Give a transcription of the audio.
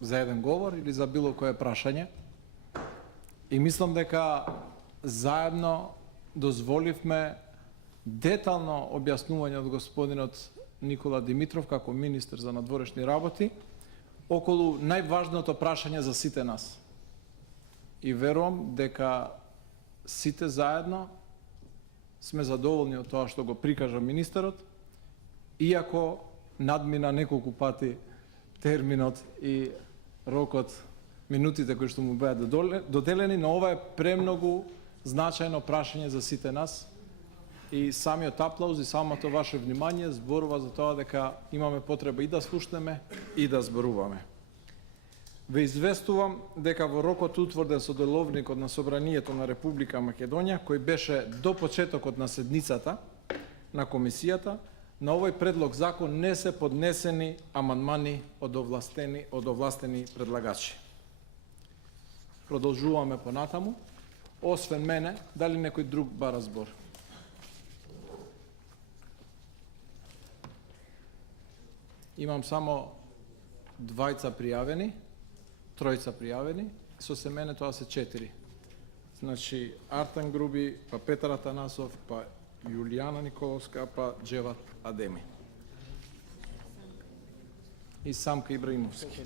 за еден говор или за било кое прашање. И мислам дека заедно дозволивме детално објаснување од господинот Никола Димитров како министер за надворешни работи околу најважното прашање за сите нас. И верувам дека сите заедно сме задоволни од тоа што го прикажа министерот, иако надмина неколку пати терминот и рокот, минутите кои што му беа доделени, но ова е премногу значајно прашање за сите нас и самиот аплауз и самото ваше внимание зборува за тоа дека имаме потреба и да слушнеме и да зборуваме. Ве известувам дека во рокот утврден со деловникот на Собранието на Република Македонија, кој беше до почетокот на седницата на комисијата, на овој предлог закон не се поднесени амандмани од овластени предлагачи. Продолжуваме понатаму. Освен мене, дали некој друг бара збор? Имам само двајца пријавени, тројца пријавени, со се мене тоа се 4. Значи, Артан Груби, па Петар Атанасов, па Јулијана Николовска, па Джеват Адеми. И Самка Ибраимовски.